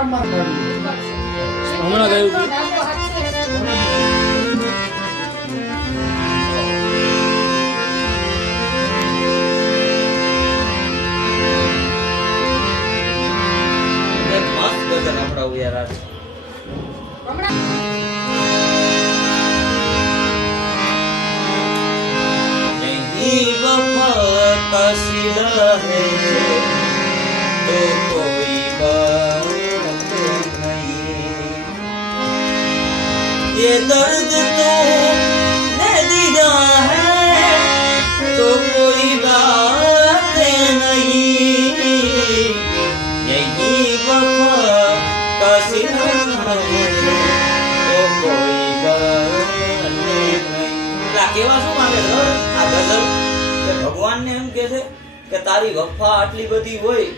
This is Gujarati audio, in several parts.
કામમાં હમણાં ગયું હતું. એક મસ્ત ગઝલ સંભળાવું યાર આજ. नहीं वफा का सिला है तो कोई बात नहीं, ये दर्द तो ने दिया है तो कोई बात नहीं, यही वफा का सिला है तो कोई बात नहीं. કેવા શું માંગે છે આ ગઝલ કે ભગવાનને એમ કહે છે કે તારી વફા આટલી બધી હોય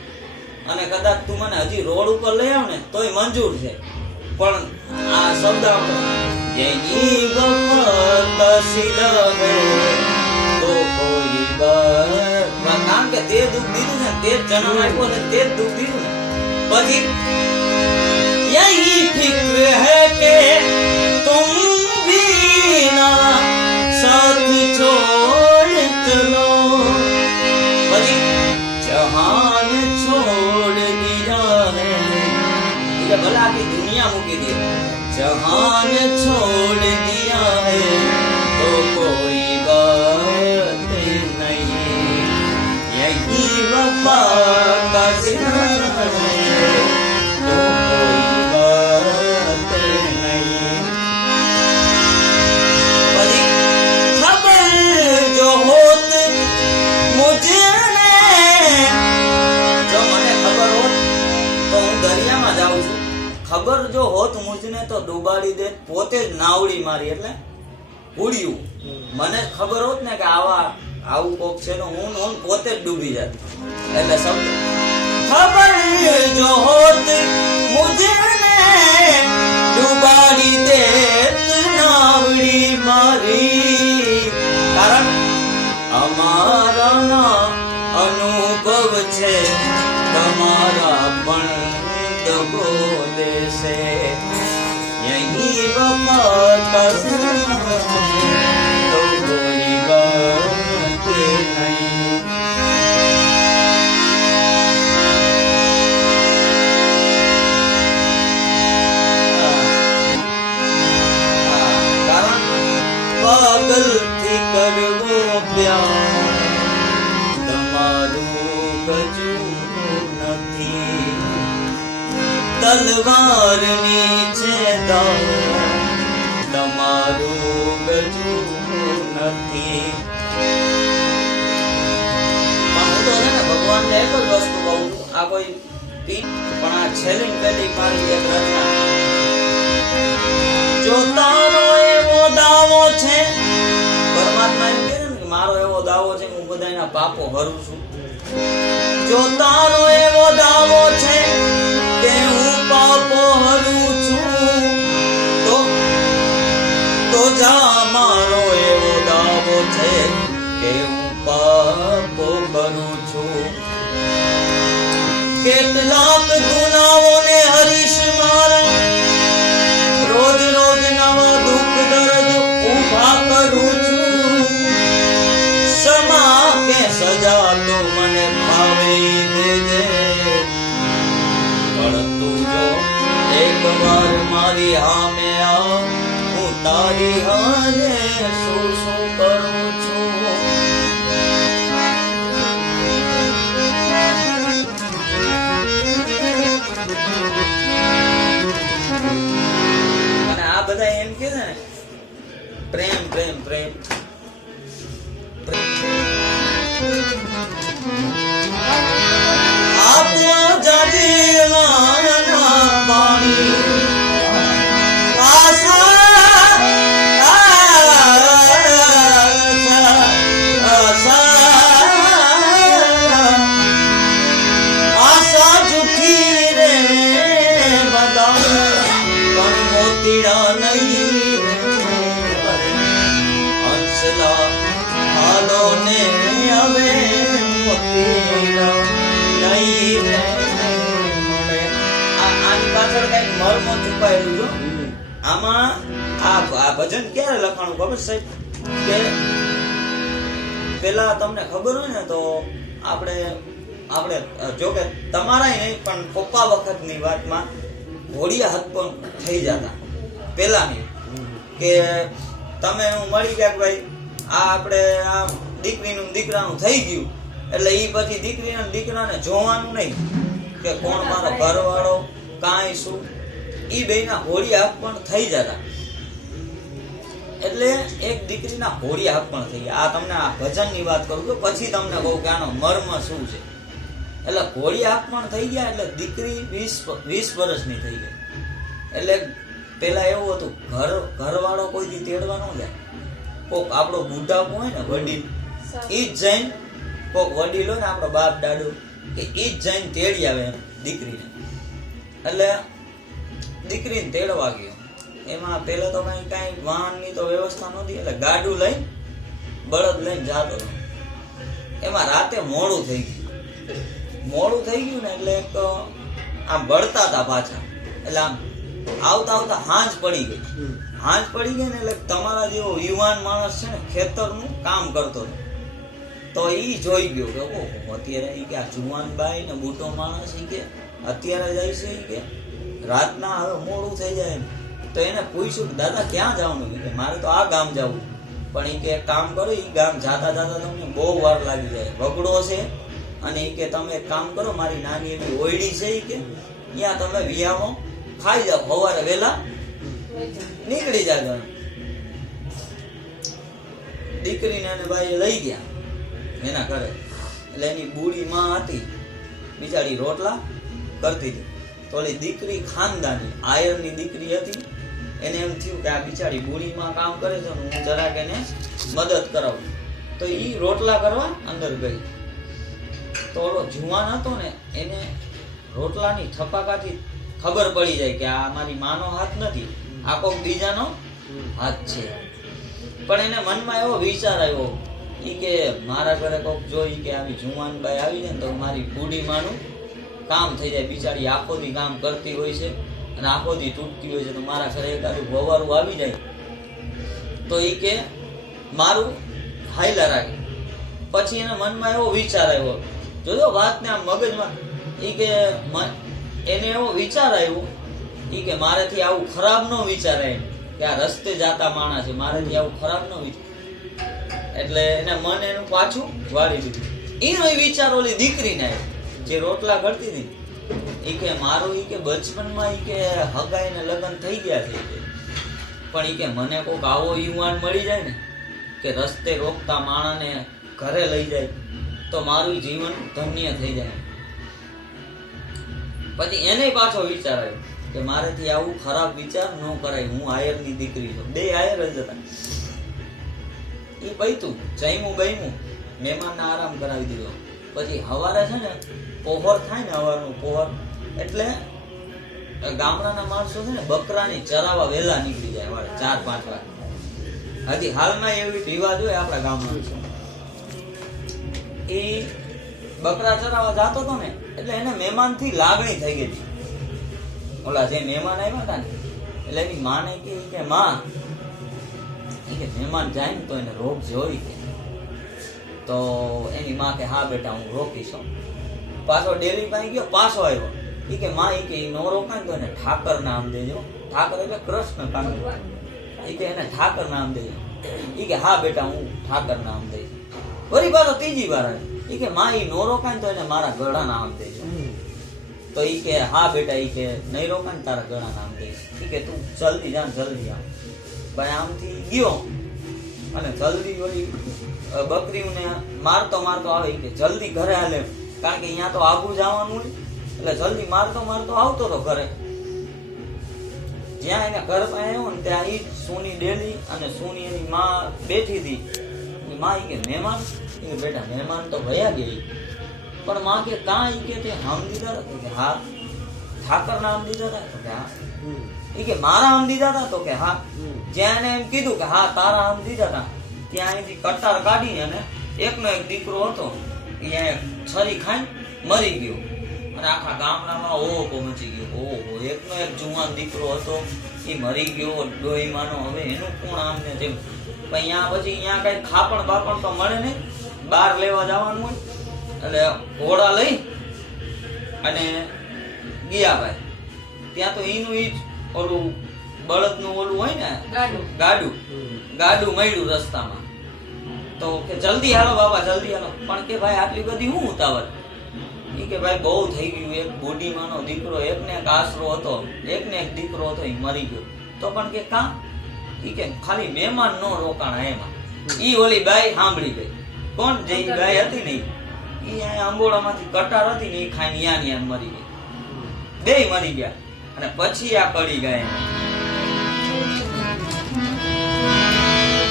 અને કદાચ તું મને હજી રોડ ઉપર લઈ આવ ને તોય મંજૂર છે, પણ આ શબ્દ આપણો યહી વફા કા સિલા હે તો કોઈ બાત, કારણ કે તે દુઃખ દીધું ને તે જ જન્મ આપ્યો ને તે જ દુઃખ દીધું ને પછી યહી ફિક્ર હે કે તુમ ભી ના साथ छोड़ चलो, बड़ी जहान छोड़ दिया है, ये भला की दुनिया मुकी दी, जहान छोड़ दिया है तो कोई बात नहीं, यही वफा का सिला है तो कोई बात नहीं. ખબર જો હોત મુજને તો ડૂબાડી દે, પોતે જ નાવડી મારી એટલે ઉડ્યું. મને ખબર હોત ને કે આવું કોક છે તો હું પોતે જ ડૂબી જાત. એટલે શબ્દ ખબર જો હોત મુજને ડૂબાડી દે નાવડી મારી, કારણ અમારા ના અનુભવ છે તમારા પણ दबो दे से, यही वफा का सिला तो कोई बात नहीं. कारण पागल थी करवो प्यार તમારું કજું નથી, તલવાર નીચે તમારું ગજું નથી. હું તો છે ને ભગવાનને એક જ વસ્તુ કહું છું, આ કોઈ પણ આ છેલ્લી પેલી મારી એક રચના, જો તારો એવો દાવો છે, પરમાત્મા એમ કહે ને કે મારો એવો દાવો છે હું બધાના પાપો હરું છું, જો તારો એવો દાવો છે કે હું પાપો હરું છું તો જા, મારો એવો દાવો છે કે હું પાપો કરું છું. કેટલાક ગુનાઓને હરીશ મારા, રોજ રોજ નવા દુઃખ દર્દ ઊભા કરું છું, ક્ષમા કે સજા તો મને ભાવી દેજે, પણ તું જો એક વાર મારી સામે આ, હું તારી હારે શું શું કરું છું. અને આ બધા એમ કે ને પ્રેમ પ્રેમ પ્રેમ આપો જડીવાના પાણી આશા જુઠી રે બધા પણ મોતીડા નહીં હંસલા હાલો ને હવે મોતીડા નહીં રે મળે. આની પાછળ કઈક મર્મ છુપાયેલું છે. આમાં આ ભજન ક્યારે લખાણું ખબર સાહેબ? કે પેલા તમને ખબર હોય ને તો આપણે જો કે તમારાય નહીં પણ પપ્પા વખતની વાતમાં ઘોડિયા હાથ પણ થઈ જતા પેલાની, કે તમે હું મળી ગયા કે ભાઈ આ આપણે આ દીકરીનું દીકરાનું થઈ ગયું એટલે એ પછી દીકરીને દીકરાને જોવાનું નહીં કે કોણ મારો ઘરવાળો કાંઈ શું, એ બેયના ઘોડિયા હાથ પણ થઈ જતા. એટલે એક દીકરીના ઘોડિયા હાથ પણ થઈ ગયા. આ તમને આ ભજનની વાત કરું તો પછી તમને કહું કે આનો મર્મ શું છે. એટલે ઘોડિયા હાથ પણ થઈ ગયા એટલે દીકરી 20 વર્ષની થઈ ગઈ. એટલે પેલા એવું હતું, ઘરવાળો કોઈ દી તેડવા ન જાય, કોક આપણો બુઢાપો હોય ને વડીલ, ઈ જ જઈને કોક વડીલ હોય ને આપણો બાપ દાદુ કે ઈ જ જઈને તેડી આવે એમ દીકરીને. એટલે દીકરીને તેડવા ગયો. એમાં પેલા તો કાંઈ વાહનની તો વ્યવસ્થા નહોતી, એટલે ગાડું લઈને બળદ લઈને જતો હતો. એમાં રાતે મોડું થઈ ગયું ને એટલે એક આમ બળતા હતા પાછા. એટલે આમ આવતા હાંજ પડી ગઈ ને એટલે તમારા જેવો યુવાન માણસ છે ને ખેતરનું કામ કરતો હતો. તો ઈ જોઈ ગયો કે ઓહો અત્યારે ઈ કે આ જુવાન બાઈ ને બુટો માણસ ઈ કે અત્યારે જાય છે ઈ કે રાતના હવે મોડું થઈ જાય. તો એને પૂછ્યું કે દાદા ક્યાં જવાનું? કે મારે તો આ ગામ જવું. પણ ઈ કે એક કામ કરો, ઈ ગામ જાતા તમને બહુ વાર લાગી જાય, વગડો છે. અને ઈ કે તમે એક કામ કરો, મારી નાની એવી ઓયડી છે ઈ કે ત્યાં તમે વિયામો ખાઈ જાઓ, સવારે વહેલા નીકળી જાય. દીકરીને અને ભાઈ લઈ ગયા એના ઘરે. એટલે એની બુડી માં હતી, બિચારી રોટલા કરતી હતી. તો ઓલી દીકરી ખાનદાની આયરની દીકરી હતી. એને એમ થયું કે આ બિચારી બુડીમાં કામ કરે છે, હું જરાક એને મદદ કરાવું. તો ઈ રોટલા કરવા અંદર ગઈ. તો ઓલો જુવાન હતો ને એને રોટલાની થપાકાથી ખબર પડી જાય કે આ મારી માનો હાથ નથી, આ કોઈક બીજાનો હાથ છે. પણ એને મનમાં એવો વિચાર આવ્યો ઈ કે મારા ઘરે કોઈક જોઈ કે આવી જુવાનબાઈ આવી જાય ને તો મારી બુડી માનું કામ થઈ જાય. બિચારી આખો દી કામ કરતી હોય છે અને આખો દી તૂટતી હોય છે, તો મારા ઘરે એકાદું વવારું આવી જાય તો ઈ કે મારું હાઈલા રાખે. પછી એના મનમાં એવો વિચાર આવ્યો, જોજો વાતને આમ મગજમાં, ઈ કે એને એવો વિચાર આવ્યો ઈ કે મારેથી આવું ખરાબ ન વિચારાય કે આ રસ્તે જાતા માણસ છે, મારેથી આવું ખરાબ ન વિચાર. એટલે એને મન એનું પાછું વાળી દીધું. એનો વિચાર ઓલી દીકરીને આવ્યો જે રોટલા કરતી હતી. ઈ કે મારું ઈ કે બચપનમાં ઈ કે હગાઈને લગ્ન થઈ ગયા છે, પણ ઈ કે મને કોઈક આવો યુવાન મળી જાય ને કે રસ્તે રોકતા માણસને ઘરે લઈ જાય તો મારું જીવન ધન્ય થઈ જાય. પછી એને પાછો વિચાર આવ્યો કે મારેથી આવું ખરાબ વિચાર ન કરાય, હું આયરની દીકરી છું. બે આયર જ હતા. એ પૈતું જઈમું બઈમું મહેમાનને આરામ કરાવી દીધો. પછી હવારે છે ને પોહર થાય ને, હવારનું પોહર એટલે ગામડાના માણસો છે ને બકરાની ચરાવા વહેલા નીકળી જાય સવારે 4-5 વાગે. હજી હાલમાં એવી રિવાજ હોય આપણા ગામમાં. એ બકરા ચરાવા જતો હતો ને એટલે એને મહેમાન થી લાગણી થઈ ગઈ હતી. ઓલા જે મહેમાન આવ્યા હતા ને એટલે એની માને કે માં કે મહેમાન જાય ને તો એને રોગ જોઈ કે. તો એની માં કે હા બેટા હું રોકીશ. પાછો ડેરી પાસે ગયો, પાછો આવ્યો. એ કે માં એ કે નો રોકાય તો એને ઠાકર નામ દેજો. ઠાકર એટલે કૃષ્ણ કાંડ. એ કે એને ઠાકર નામ દેજો. એ કે હા બેટા હું ઠાકર નામ દઈશ. વળી પાછો ત્રીજી વાર આવી. એ કે માં ઈ નો રોકાય તો એને મારા ગળા નામ દેજો. તો ઈ કે હા બેટા ઈ કે નહીં રોકાય ને તારા ગળા નામ દઈશ. ઈ કે તું જલ્દી જા જલ્દી આવ. ભાઈ આમથી ગયો અને જલ્દી ઓલી બકરીને મારતો આવે. કે જલ્દી ઘરે હાલે, કારણ કે અહીંયા તો આબુ જવાનું એટલે જલ્દી મારતો આવતો હતો ઘરે. જ્યાં એને ઘર પાસે આવ્યો ને ત્યાં ઈ સોની ડેલી અને સોની એની માં બેઠી હતી. માં ઈ કે મહેમાન? એ બેટા મહેમાન તો ભયા ગઈ, પણ માં કે કાં? ઈ કે તે નામ દીધા હતા? કે હા. ઠાકર નામ દીધા હતા? તો કે હા. ઈ કે મારા આમ દીધા હતા? તો કે હા. જ્યાં એને એમ કીધું કે હા તારા આમ દીધા હતા ત્યાં અહીંથી કટાર કાઢીને અને એકનો એક દીકરો હતો, અહીંયા છરી ખાઈને મરી ગયો. અને આખા ગામડામાં ઓહો મચી ગયો. ઓહો, એકનો એક જુવાન દીકરો હતો, એ મરી ગયો ડોહીમાનો. હવે એનું કોણ આમ ને તેમ. પણ અહીંયા પછી અહીંયા કઈ ખાપણ બાપણ તો મળે નહીં, બહાર લેવા જવાનું હોય. એટલે ઘોડા લઈ અને ગયા ભાઈ. ત્યાં તો એનું ઈ જ ઓલું બળદનું ઓલું હોય ને ગાડું મળ્યું રસ્તામાં. તો કે જલ્દી હાલો બાબા, જલ્દી હાલો. પણ કે ભાઈ આટલી બધી હું ઉતાવળ? ઈ કે ભાઈ બહુ થઈ ગયું. એક બુઢીમાનો દીકરો, એકને એક આશરો હતો, એકને એક દીકરો હતો, એ મરી ગયો. તો પણ કે કાં? ઈ કે ખાલી મહેમાન નો રોકાણા એમાં. ઈ ઓલી બાઈ સાંભળી ગઈ. કોણ? જે બાઈ હતી ને ઈ અંબોડામાંથી કટાર હતી ને, ઈ ખાઈને યા મરી ગઈ. બેય મરી ગયા. અને પછી આ પડી ગયા.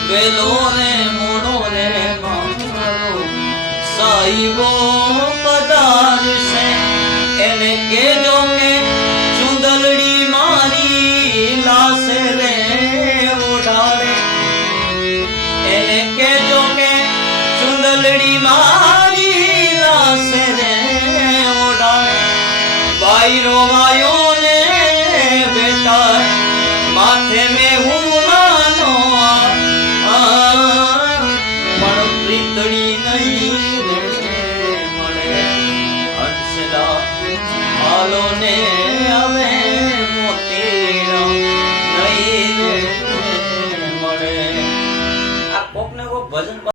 વેલો રે મોડો રે મારો સાઈબો પધારશે, એને કેજો કે ચુંદલડી મારી લાશે રે ઉડાડે. એને કેજો કે ચુંદલડી મારી લાશે રે ઉડાડે. ભાઈ રોવાયો ને બેટા, માથે મેં હું માનો પણ પ્રીતડી નહીં મળે. હંસલા હાલો ને હવે મોતીડા નહીં મળે. આ કોક ને કોક ભજન